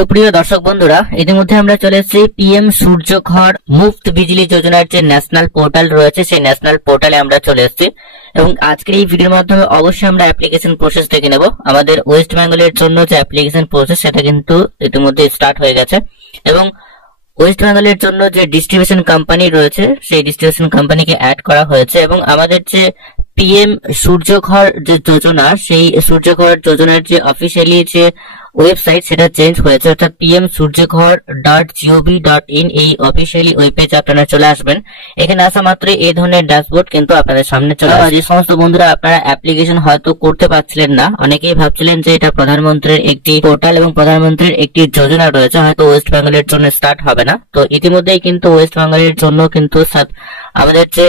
সুপ্রিয় দর্শক বন্ধুরা, ইতিমধ্যে আমরা চলে এসেছি পিএম সূর্য ঘর মুফত বিজলি যোজনার যে ন্যাশনাল পোর্টাল রয়েছে সেই ন্যাশনাল পোর্টালে আমরা চলে এসেছি এবং আজকের এই ভিডিওর মাধ্যমে অবশ্যই আমরা অ্যাপ্লিকেশন প্রসেস দেখে নেব। আমাদের ওয়েস্ট বেঙ্গলের জন্য যে অ্যাপ্লিকেশন প্রসেস সেটা কিন্তু ইতিমধ্যে স্টার্ট হয়ে গেছে এবং ওয়েস্ট বেঙ্গলের জন্য যে ডিস্ট্রিবিউশন কোম্পানি রয়েছে সেই ডিস্ট্রিবিউশন কোম্পানিকে অ্যাড করা হয়েছে এবং আমাদের যে পিএম সূর্য ঘর যে যোজনা সেই সূর্য ঘর যোজনার যে অফিসিয়ালি যে ওয়েবসাইট সেটা চেঞ্জ হয়েছে, অর্থাৎ pmsurjaghar.gov.in এই অফিসিয়ালি ওয়েব পেজে আপনারা চলে আসবেন। এখানে আসা মাত্র এই ধরনের ড্যাশবোর্ড কিন্তু আপনাদের সামনে চলে আসবে। যে সমস্ত বন্ধুরা আপনারা অ্যাপ্লিকেশন হয়তো করতে পারছিলেন না, অনেকেই ভাবছিলেন যে এটা প্রধানমন্ত্রীর একটি পোর্টাল এবং প্রধানমন্ত্রীর একটি যোজনা রয়েছে, হয়তো ওয়েস্ট বেঙ্গলের জন্য স্টার্ট হবে না। তো ইতিমধ্যেই কিন্তু ওয়েস্ট বেঙ্গলের জন্য কিন্তু আমাদের যে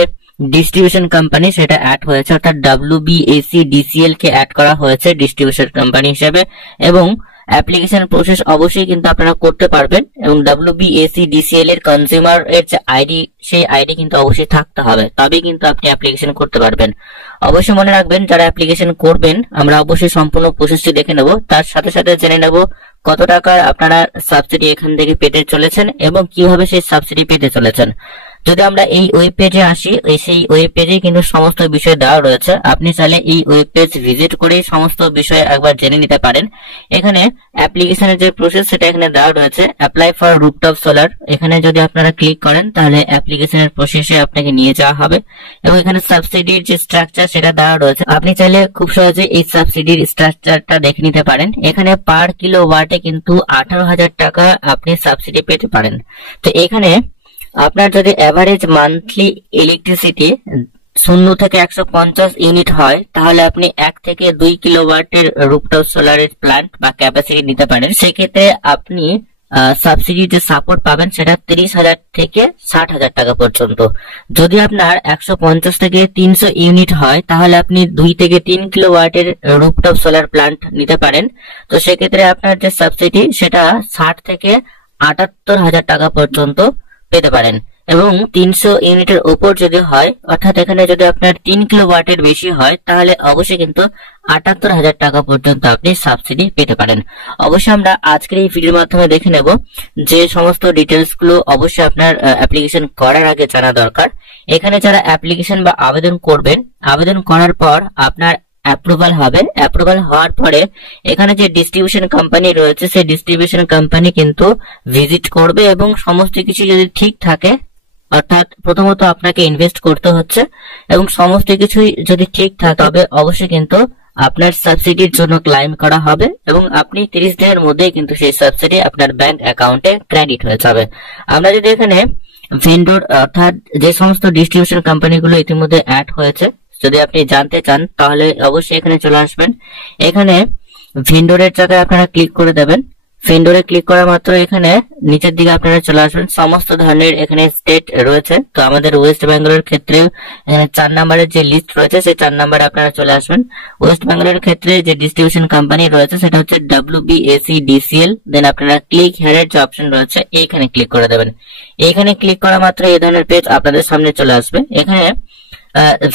ডিস্ট্রিবিউশন কোম্পানি সেটা অ্যাড হয়েছে, অর্থাৎ WBACDCL কে অ্যাড করা হয়েছে ডিস্ট্রিবিউশন কোম্পানি হিসেবে এবং অ্যাপ্লিকেশন প্রসেস অবশ্যই কিন্তু আপনারা করতে পারবেন এবং WBACDCL এর কনজিউমার এর যে আইডি সেই আইডি কিন্তু অবশ্যই থাকতে হবে, তবেই কিন্তু আপনি অ্যাপ্লিকেশন করতে পারবেন। অবশ্যই মনে রাখবেন যারা অ্যাপ্লিকেশন করবেন আমরা অবশ্যই সম্পূর্ণ প্রসেসটি দেখে নেব, তার সাথে সাথে জেনে নেব কত টাকার আপনারা সাবসিডি এখান থেকে পেতে চলেছেন এবং কিভাবে সেই সাবসিডি পেতে চলেছেন। যদি আমরা এই ওয়েব পেজে আসি, সেই ওয়েব পেজে কিন্তু সমস্ত বিষয় দেওয়া রয়েছে, আপনি চাইলে এই ওয়েব পেজ ভিজিট করে সমস্ত বিষয় একবার জেনে নিতে পারেন। এখানে অ্যাপ্লিকেশনের যে প্রসেস সেটা এখানে দেওয়া রয়েছে, অ্যাপ্লাই ফর রুফটপ সোলার। এখানে যদি আপনারা ক্লিক করেন তাহলে অ্যাপ্লিকেশনের প্রসেসে আপনাকে নিয়ে যাওয়া হবে এবং এখানে সাবসিডির যে স্ট্রাকচার সেটা দেওয়া রয়েছে, আপনি চাইলে খুব সহজে এই সাবসিডির স্ট্রাকচারটা দেখে নিতে পারেন। এখানে পার কিলোওয়াটে কিন্তু 18,000 টাকা আপনি সাবসিডি পেতে পারেন। তো এখানে আপনার যদি এভারেজ মান্থলি ইলেকট্রিসিটি 0 থেকে 150 ইউনিট হয় তাহলে আপনি 1 থেকে 2 কিলোওয়াটের রুফটপ সোলারের প্ল্যান্ট বা ক্যাপাসিটি নিতে পারেন। সেক্ষেত্রে আপনি সাবসিডি যে সাপোর্ট পাবেন সেটা 30,000 থেকে 60,000 টাকা পর্যন্ত। যদি আপনার 150 থেকে 300 ইউনিট হয় তাহলে আপনি 2 থেকে 3 কিলোওয়াটের রুফটপ সোলার প্ল্যান্ট নিতে পারেন। তো সেক্ষেত্রে আপনার যে সাবসিডি সেটা 60 থেকে 78,000 টাকা পর্যন্ত পেতে পারেন এবং 300 ইউনিটের উপর যদি হয়, অর্থাৎ এখানে যদি আপনার 3 কিলোওয়াটের বেশি হয় তাহলে অবশ্যই কিন্তু 78,000 টাকা পর্যন্ত আপনি সাবসিডি পেতে পারেন। অবশ্যই আমরা আজকের এই ভিডিওর মাধ্যমে দেখে নেব যে সমস্ত ডিটেলস গুলো অবশ্যই আপনার অ্যাপ্লিকেশন করার আগে জানা দরকার। এখানে যারা অ্যাপ্লিকেশন বা আবেদন করবেন, আবেদন করার পর আপনার অ্যাপ্রুভাল হবে, অ্যাপ্রুভাল হওয়ার পরে এখানে যে ডিস্ট্রিবিউশন কোম্পানি রয়েছে সেই ডিস্ট্রিবিউশন কোম্পানি কিন্তু ভিজিট করবে এবং সমস্ত কিছু যদি ঠিক থাকে, অর্থাৎ প্রথমত আপনাকে ইনভেস্ট করতে হচ্ছে এবং সমস্ত কিছুই যদি ঠিক থাকে তবে অবশ্যই কিন্তু আপনার সাবসিডির জন্য ক্লাইম করা হবে এবং আপনি 30 দিনের মধ্যে কিন্তু সেই সাবসিডি আপনার ব্যাংক অ্যাকাউন্টে ক্রেডিট হয়ে যাবে। আমরা যদি এখানে ভেন্ডর অর্থাৎ যে সমস্ত ডিস্ট্রিবিউশন কোম্পানিগুলো ইতিমধ্যে অ্যাড হয়েছে যদি আপনি জানতে চান তাহলে অবশ্যই এখানে চলে আসবেন। এখানে ভেন্ডরের জায়গায় আপনারা ক্লিক করে দেবেন। ভেন্ডরে ক্লিক করা মাত্র এখানে নিচের দিকে আপনারা চলে আসবেন, সমস্ত ধরনের এখানে স্টেট রয়েছে। তো আমাদের ওয়েস্ট বেঙ্গলের ক্ষেত্রে 4 নম্বরের যে লিস্ট রয়েছে সেই 4 নম্বরে আপনারা চলে আসবেন। ওয়েস্ট বেঙ্গলের ক্ষেত্রে যে ডিস্ট্রিবিউশন কোম্পানি রয়েছে সেটা হচ্ছে WBACDCL। দেন আপনারা ক্লিক হিয়ারের যে অপশন রয়েছে এইখানে ক্লিক করে দেবেন। এইখানে ক্লিক করা মাত্র এই ধরনের পেজ আপনাদের সামনে চলে আসবে। এখানে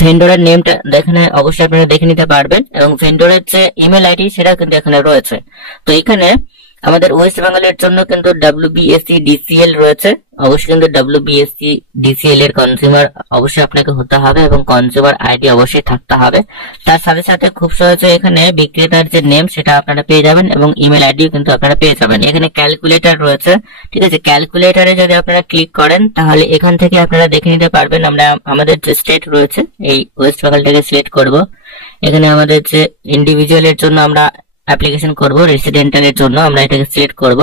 ভেন্ডরের নেমটা এখানে অবশ্যই আপনারা দেখে নিতে পারবেন এবং ভেন্ডরের যে ইমেল আইডি সেটা কিন্তু এখানে রয়েছে। তো এখানে আমাদের ওয়েস্ট বেঙ্গলের জন্য কিন্তু WBACDCL রয়েছে, অবশ্যই কিন্তু WBACDCL এর কনজিউমার অবশ্যই আপনাকে হতে হবে এবং কনজিউমার আইডি অবশ্যই থাকতে হবে। তার সাথে সাথে খুব সহজে এখানে বিক্রেতার যে নেম সেটা আপনারা পেয়ে যাবেন এবং ইমেল আইডিও কিন্তু আপনারা পেয়ে যাবেন। এখানে ক্যালকুলেটর রয়েছে, ঠিক আছে। ক্যালকুলেটরে যদি আপনারা ক্লিক করেন তাহলে এখান থেকে আপনারা দেখে নিতে পারবেন আমরা আমাদের যে স্টেট রয়েছে এই ওয়েস্ট বেঙ্গলটাকে সিলেক্ট করব। এখানে আমাদের যে ইন্ডিভিজুয়ালের জন্য আমরা অ্যাপ্লিকেশন করব, রেসিডেন্টালের জন্য আমরা এটাকে সিলেক্ট করব।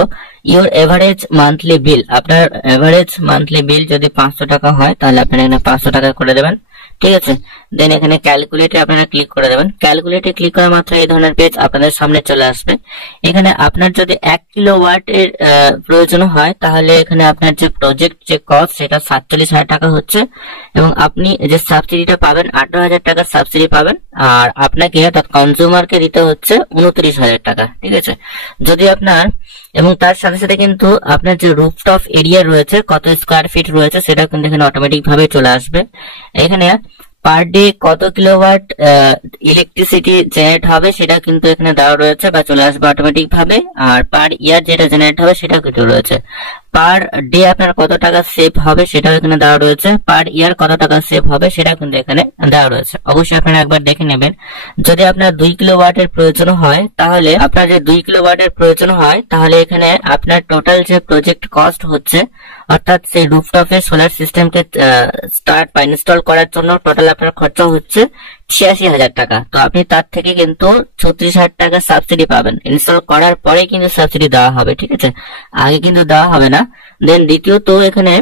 ইওর এভারেজ মান্থলি বিল, আপনার এভারেজ মান্থলি বিল যদি 500 টাকা হয় তাহলে আপনারা এখানে 500 টাকা করে দেবেন, ঠিক আছে। দেন এখানে ক্যালকুলেটে আপনারা ক্লিক করে দেবেন। ক্যালকুলেটে ক্লিক করা মাত্র এই ধরনের পেজ আপনাদের সামনে চলে আসবে। এখানে আপনার যদি 1 কিলোওয়াটের প্রয়োজন হয় তাহলে এখানে আপনার যে প্রজেক্ট যে কস্ট সেটা 47,000 টাকা হচ্ছে এবং আপনি যে সাবসিডিটা পাবেন 18,000 টাকা সাবসিডি পাবেন আর আপনাকে অর্থাৎ কনজিউমারকে দিতে হচ্ছে 29,000 টাকা, ঠিক আছে। যদি আপনার এবং তার সাথে সাথে কিন্তু আপনার যে রুফটপ এরিয়া রয়েছে কত স্কয়ার ফিট রয়েছে সেটা কিন্তু এখানে অটোমেটিক ভাবে চলে আসবে। এখানে পার ডে কত কিলোওয়াট ইলেকট্রিসিটি জেনারেট হবে সেটা কিন্তু এখানে দেওয়া রয়েছে বা চলে আসবে অটোমেটিক ভাবে। আর পার ইয়ার যেটা জেনারেট হবে সেটাও কিন্তু রয়েছে। পার ডে আপনার কত টাকা সেভ হবে সেটাও এখানে দেওয়া রয়েছে। পার ইয়ার কত টাকা সেভ হবে সেটা কিন্তু এখানে দেওয়া রয়েছে। অবশ্যই আপনারা একবার দেখে নেবেন। যদি আপনার 2 কিলোওয়াটের প্রয়োজন হয় তাহলে এখানে আপনার টোটাল যে প্রজেক্ট কস্ট হচ্ছে, অর্থাৎ সেই রুফটপে সোলার সিস্টেমকে স্টার্ট বা ইনস্টল করার জন্য টোটাল আপনার খরচা হচ্ছে 86,000 টাকা। তো আপনি তার থেকে কিন্তু 36,000 টাকা সাবসিডি পাবেন। ইনস্টল করার পরে কিন্তু সাবসিডি দেওয়া হবে, ঠিক আছে, আগে কিন্তু দেওয়া হবে না। দেন দ্বিতীয়ত এখানে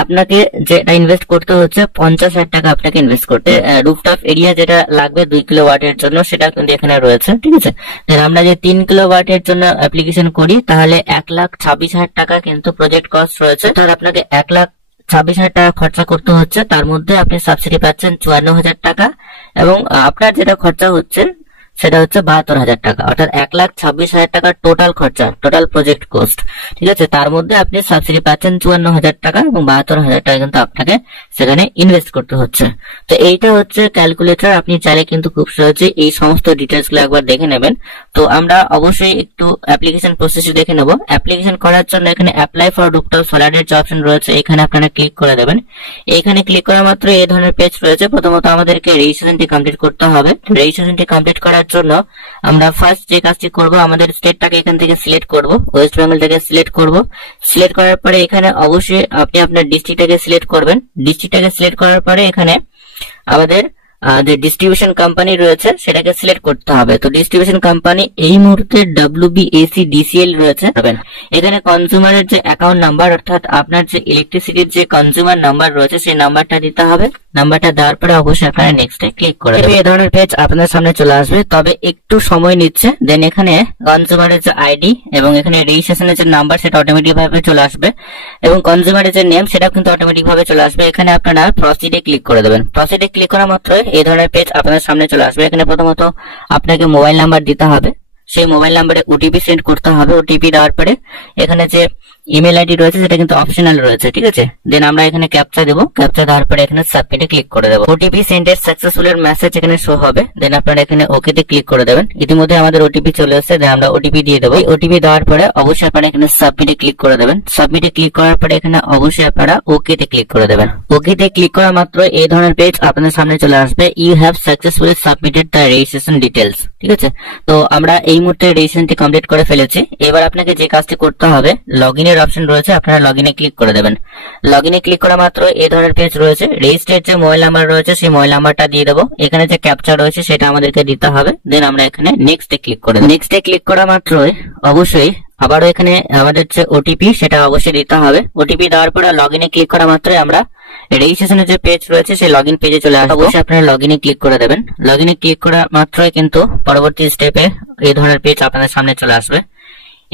আপনাকে যেটা ইনভেস্ট করতে হচ্ছে 50,000 টাকা আপনাকে ইনভেস্ট করতে। রুফটপ এরিয়া যেটা লাগবে 2 কিলোওয়াটের জন্য সেটা কিন্তু এখানে রয়েছে, ঠিক আছে। দেন আমরা যে 3 কিলোওয়াটের জন্য অ্যাপ্লিকেশন করি তাহলে 1,26,000 টাকা কিন্তু প্রজেক্ট কস্ট রয়েছে। তাহলে আপনাকে 1,26,000 টাকা খরচা করতে হচ্ছে, তার মধ্যে আপনি সাবসিডি পাচ্ছেন 54,000 টাকা এবং আপনার যেটা খরচা হচ্ছে সেটা হচ্ছে 72,000 টাকা, অর্থাৎ 1,26,000 টাকা টোটাল খরচা, টোটাল প্রজেক্ট কস্ট, ঠিক আছে। তার মধ্যে আপনি সাবসিডি পাচ্ছেন 54,000 টাকা এবং 72,000 টাকা কিন্তু আপনাকে সেখানে ইনভেস্ট করতে হচ্ছে। তো এইটা হচ্ছে ক্যালকুলেটর। আপনি চাইলে কিন্তু খুব সহজে এই সমস্ত ডিটেলস গুলো একবার দেখে নেবেন। তো আমরা অবশ্যই একটু অ্যাপ্লিকেশন প্রসেস দেখে নেব। অ্যাপ্লিকেশন করার জন্য এখানে অ্যাপ্লাই ফর রুফটপ সোলার এর যে অপশন রয়েছে এখানে আপনারা ক্লিক করে দেবেন। এখানে ক্লিক করা মাত্র এই ধরনের পেজ রয়েছে। প্রথমত আমাদেরকে রেজিস্ট্রেশনটি কমপ্লিট করতে হবে। রেজিস্ট্রেশনটি কমপ্লিট করার জন্য আমরা ফার্স্ট যে কাজটি করব, আমাদের স্টেটটাকে এখান থেকে সিলেক্ট করব, ওয়েস্ট বেঙ্গল থেকে সিলেক্ট করব। সিলেক্ট করার পরে এখানে অবশ্যই আপনি আপনার ডিস্ট্রিক্টটাকে সিলেক্ট করবেন। ডিস্ট্রিক্টটাকে সিলেক্ট করার পরে এখানে আমাদের যে ডিস্ট্রিবিউশন কোম্পানি রয়েছে সেটাকে সিলেক্ট করতে হবে। তো ডিস্ট্রিবিউশন কোম্পানি এই মুহূর্তে WBACDCL রয়েছে। এখানে কনজিউমারের যে অ্যাকাউন্ট নাম্বার, অর্থাৎ আপনার যে ইলেকট্রিসিটির যে কনজিউমার নাম্বার রয়েছে সেই নাম্বারটা দিতে হবে। নাম্বারটা দেওয়ার পরে অবশ্যই আপনারা নেক্সটে ক্লিক করে দেবেন। এই ধরনের পেজ আপনার সামনে চলে আসবে, তবে একটু সময় নিচ্ছে। দেন এখানে কনজিউমারের যে আইডি এবং এখানে রেজিস্ট্রেশনের যে নাম্বার সেটা অটোমেটিক ভাবে চলে আসবে এবং কনজিউমারের যে নেম সেটা কিন্তু অটোমেটিক ভাবে চলে আসবে। এখানে আপনারা প্রসিডে ক্লিক করে দেবেন। প্রসিডে ক্লিক করা মাত্র এই ধরনের পেজ আপনার সামনে চলে আসবে। এখানে প্রথমত আপনাকে মোবাইল নাম্বার দিতে হবে, সেই মোবাইল নাম্বারে ওটিপি সেন্ড করতে হবে। ওটিপি দেওয়ার পরে এখানে যে ইমেল আইডি রয়েছে সেটা কিন্তু অপশনাল রয়েছে, ঠিক আছে। দেন আমরা এখানে ক্যাপচা দেবো। ক্যাপচা দেওয়ার পরে এখানে সাবমিটে ক্লিক করে দেবো। ওটিপি সেন্ডেড সাকসেসফুল এর মেসেজ এখানে শো হবে। দেন আপনারা এখানে ওকে তে ক্লিক করে দেবেন। ইতিমধ্যে আমাদের ওটিপি চলে এসেছে। দেন আমরা ওটিপি দিয়ে দেবো। ওটিপি দেওয়ার পরে অবশ্যই আপনারা এখানে সাবমিটে ক্লিক করে দেবেন। সাবমিটে ক্লিক করার পরে এখানে অবশ্যই আপনারা ওকে তে ক্লিক করে দেবেন। ওকে তে ক্লিক করা মাত্র এই ধরনের পেজ আপনাদের সামনে চলে আসবে। You have successfully submitted the registration details, ঠিক আছে। তো আমরা এই মুহূর্তে রেজিস্ট্রেশনটি কমপ্লিট করে ফেলেছি। এবার আপনাকে যে কাজটি করতে হবে, লগইনের অপশন রয়েছে, আপনারা লগইনে ক্লিক করে দেবেন। লগইনে ক্লিক করা মাত্র এই ধরনের পেজ রয়েছে। রেজিস্টার্ড যে মোবাইল নাম্বার রয়েছে সেই মোবাইল নাম্বারটা দিয়ে দেবো। এখানে যে ক্যাপচা রয়েছে সেটা আমাদেরকে দিতে হবে। দেন আমরা এখানে নেক্সট এ ক্লিক করে দেব। নেক্সট এ ক্লিক করা মাত্রই অবশ্যই আবারও এখানে আমাদের যে ওটিপি সেটা অবশ্যই দিতে হবে। ওটিপি দেওয়ার পরে লগইনে ক্লিক করা মাত্রই আমরা রেজিস্ট্রেশনের যে পেজ রয়েছে সেই লগইন পেজে চলে আসবে। অবশ্যই আপনারা লগইনে ক্লিক করে দেবেন। লগইনে ক্লিক করা মাত্রই কিন্তু পরবর্তী স্টেপে এই ধরনের পেজ আপনাদের সামনে চলে আসবে।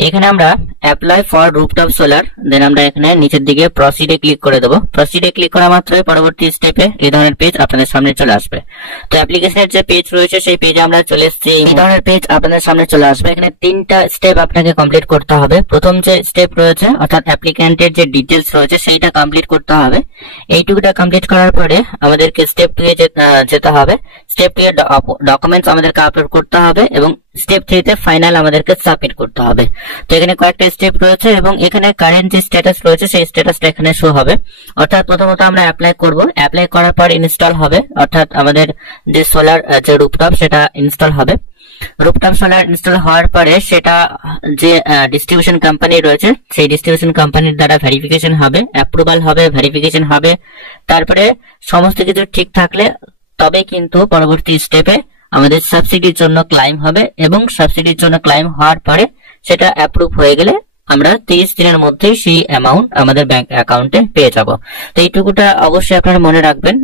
এখানে আমরা অ্যাপ্লাই ফর রুফটপ সোলার, দেন আমরা এখানে নিচের দিকে প্রসিডে ক্লিক করে দেবো। প্রসিডে ক্লিক করা মাত্রই পরবর্তী স্টেপে এই ধরনের পেজ আপনাদের সামনে চলে আসবে। তো অ্যাপ্লিকেশনের যে পেজ রয়েছে সেই পেজে আমরা চলে এসেছি। এই ধরনের পেজ আপনাদের সামনে চলে আসবে। এখানে 3টা স্টেপ আপনাকে কমপ্লিট করতে হবে। প্রথম যে স্টেপ রয়েছে অর্থাৎ অ্যাপ্লিক্যান্টের যে ডিটেলস রয়েছে সেইটা কমপ্লিট করতে হবে। এইটুকুটা কমপ্লিট করার পরে আমাদেরকে স্টেপ 2 এ যেতে হবে। স্টেপ 2 এর ডকুমেন্টস আমাদেরকে আপলোড করতে হবে এবং স্টেপ 3 তে ফাইনাল আমাদেরকে সাবমিট করতে হবে। তো এখানে কয়েকটা স্টেপ রয়েছে এবং এখানে কারেন্ট যে স্ট্যাটাস রয়েছে সেই স্ট্যাটাসটা এখানে শো হবে। অর্থাৎ প্রথমত আমরা অ্যাপ্লাই করব। অ্যাপ্লাই করার পর ইনস্টল হবে, অর্থাৎ আমাদের যে সোলার যে রুফটপ সেটা ইনস্টল হবে। রুফটপ সোলার ইনস্টল হওয়ার পরে সেটা যে ডিস্ট্রিবিউশন কোম্পানি রয়েছে সেই ডিস্ট্রিবিউশন কোম্পানির দ্বারা ভেরিফিকেশন হবে, অ্যাপ্রুভাল হবে, ভেরিফিকেশন হবে। তারপরে সমস্ত কিছু ঠিক থাকলে তবে কিন্তু পরবর্তী স্টেপে আমাদের সাবসিডির জন্য ক্লাইম হবে এবং সাবসিডির জন্য ক্লাইম হওয়ার পরে সেটা অ্যাপ্রুভ হয়ে গেলে আমরা 30 দিনের মধ্যেই সেই অ্যামাউন্ট আমাদের ব্যাংক অ্যাকাউন্টে পেয়ে যাব। তো এইটুকুটা অবশ্যই আপনারা মনে রাখবেন।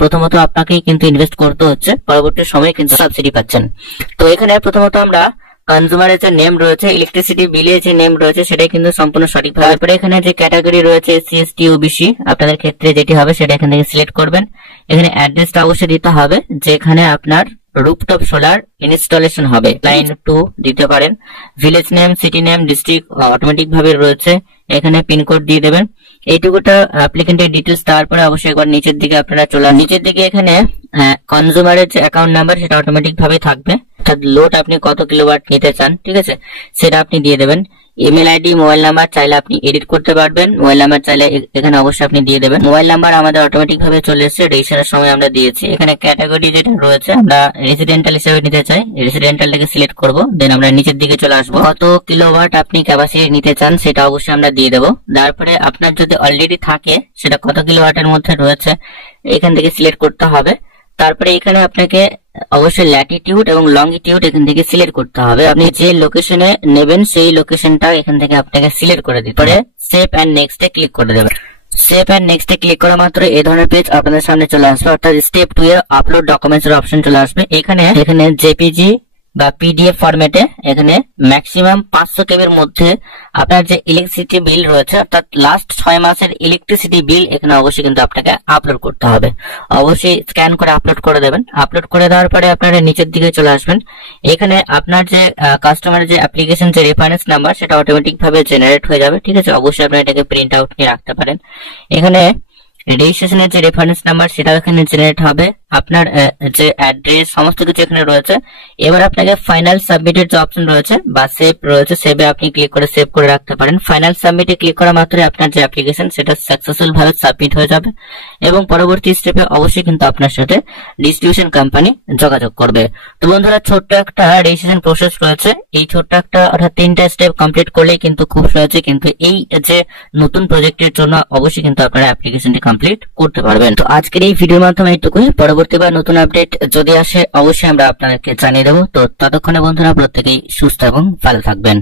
প্রথমত আপনাকেই কিন্তু ইনভেস্ট করতে হচ্ছে, পরবর্তী সময়ে কিন্তু সাবসিডি পাচ্ছেন। তো এখানে প্রথমত আমরা কনজিউমারের যে নেম রয়েছে, ইলেকট্রিসিটি বিলে যে নেম রয়েছে সেটাই কিন্তু সম্পূর্ণ সঠিক। তারপরে এখানে যে ক্যাটাগরি রয়েছে SC ST OBC আপনাদের ক্ষেত্রে যেটি হবে সেটা এখান থেকে সিলেক্ট করবেন। এখানে অ্যাড্রেসটা অবশ্যই দিতে হবে যেখানে আপনার রুফটপ সোলার ইনস্টলেশন হবে। লাইন 2 দিতে পারেন। Village name, city name, district automatic ভাবে রয়েছে। এখানে পিনকোড দিয়ে দেবেন। এইটুকুটা অ্যাপ্লিকেন্টের ডিটেলস। তারপরে অবশ্যই একবার নিচের দিকে আপনারা চলে আসুন। নিচের দিকে এখানে কনজিউমারের যে অ্যাকাউন্ট নাম্বার সেটা অটোমেটিক ভাবে থাকবে, অর্থাৎ লোড আপনি কত কিলোওয়াট নিতে চান, ঠিক আছে, সেটা আপনি দিয়ে দেবেন। ইমেল আইডি, মোবাইল নাম্বার চাইলে আপনি এডিট করতে পারবেন, মোবাইল নাম্বার চাইলে এখানে অবশ্যই আপনি দিয়ে দেবেন। মোবাইল নাম্বার আমাদের অটোমেটিক ভাবে চলে এসেছে, রেজিস্ট্রেশনের সময় আমরা দিয়েছি। এখানে ক্যাটাগরি যেটা রয়েছে আমরা রেসিডেন্টাল হিসেবে নিতে চাই, রেসিডেন্টালটাকে সিলেক্ট করব, দেন আমরা নিচের দিকে চলে আসবো। কত কিলোওয়াট আপনি ক্যাপাসিটি নিতে চান সেটা অবশ্যই আমরা দিয়ে দেবো। তারপরে আপনার যদি অলরেডি থাকে সেটা কত কিলোওয়াটের মধ্যে রয়েছে এখান থেকে সিলেক্ট করতে হবে। তারপরে এখানে আপনাকে অবশ্যই ল্যাটিটিউড এবং লংগিটিউড এখান থেকে সিলেক্ট করতে হবে। আপনি যে লোকেশনে নেবেন সেই লোকেশনটা এখান থেকে আপনাকে সিলেক্ট করে দিতে হবে। সেভ এন্ড নেক্সট এ ক্লিক করে দেবেন। সেভ এন্ড নেক্সট এ ক্লিক করা মাত্র এই ধরনের পেজ আপনাদের সামনে চলে আসবে, অর্থাৎ স্টেপ 2 এ আপলোড ডকুমেন্টস এর অপশন চলে আসবে। এখানে জেপিজি বা পিডিএফ ফরম্যাটে এখানে ম্যাক্সিমাম 500 কেবির মধ্যে আপনার যে ইলেকট্রিসিটি বিল রয়েছে, অর্থাৎ লাস্ট 6 মাসের ইলেকট্রিসিটি বিল এখানে অবশ্যই কিন্তু আপনাকে আপলোড করতে হবে। অবশ্যই স্ক্যান করে আপলোড করে দেবেন। আপলোড করে দেওয়ার পরে আপনারা নিচের দিকে চলে আসবেন। এখানে আপনার যে কাস্টমারের যে অ্যাপ্লিকেশন যে রেফারেন্স নাম্বার সেটা অটোমেটিক ভাবে জেনারেট হয়ে যাবে, ঠিক আছে। অবশ্যই আপনারা এটাকে প্রিন্ট আউট নিয়ে রাখতে পারেন। এখানে রেজিস্ট্রেশনের যে রেফারেন্স নাম্বার সেটা এখানে জেনারেট হবে, আপনার যে অ্যাড্রেস সমস্ত কিছু এখানে রয়েছে। এবার আপনাকে ফাইনাল সাবমিটের যে অপশন রয়েছে বা সেভ রয়েছে, সেভে আপনি ক্লিক করে সেভ করে রাখতে পারেন। ফাইনাল সাবমিটে ক্লিক করা মাত্রই আপনার যে অ্যাপ্লিকেশন সেটা সাকসেসফুল ভাবে সাবমিট হয়ে যাবে এবং পরবর্তী স্টেপে অবশ্যই কিন্তু আপনার সাথে ডিস্ট্রিবিউশন কোম্পানি যোগাযোগ করবে। তো বন্ধুরা, ছোট্ট একটা রেজিস্ট্রেশন প্রসেস রয়েছে। এই ছোট্ট একটা অর্থাৎ 3টা স্টেপ কমপ্লিট করলেই কিন্তু খুব সহজে কিন্তু এই যে নতুন প্রজেক্টের জন্য অবশ্যই কিন্তু আপনারা অ্যাপ্লিকেশনটি কমপ্লিট করতে পারবেন। তো আজকের এই ভিডিওর মাধ্যমে এইটুকুই। পরবর্তীবার নতুন আপডেট যদি আসে অবশ্যই আমরা আপনাদেরকে জানিয়ে দেবো। তো ততক্ষণে বন্ধুরা প্রত্যেকেই সুস্থ এবং ভালো থাকবেন।